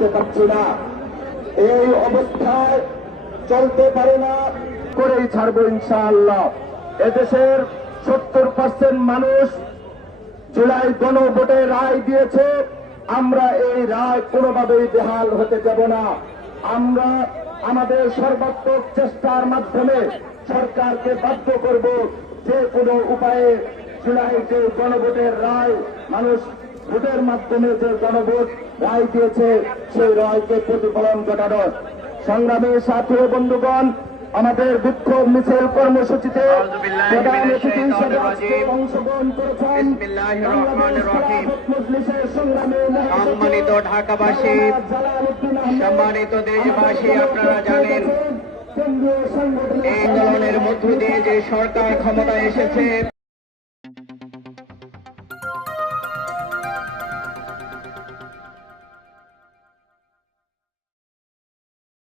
দেখতে পাচ্ছি না। এই অবস্থায় চলতে পারে না, করেই ছাড়বো ইনশাআল্লাহ। এদেশের 70% মানুষ জুলাই গণভোটে রায় দিয়েছে। আমরা এই রায় কোনোভাবেই বেহাল হতে দেব না। আমরা আমাদের সর্বাত্মক চেষ্টার মাধ্যমে সরকারকে বাধ্য করব যে কোনো উপায়ে জুলাই যে গণভোটের রায়, মানুষ ভোটের মাধ্যমে যে গণভোট রায় দিয়েছে সেই রায়কে প্রতিফলন ঘটানোর। সংগ্রামী সাথী ও বন্ধুগণ, আমাদের বিক্ষোভ মিছিল কর্মসূচিতে প্রধান অতিথি হিসেবে আজকে অংশগ্রহণ করেছেন মজলিসের সংগ্রামী সম্মানিত ঢাকাবাসী, সম্মানিত দেশবাসী, আপনারা জানেন এই আন্দোলনের মধ্য দিয়ে যে সরকার ক্ষমতায় এসেছে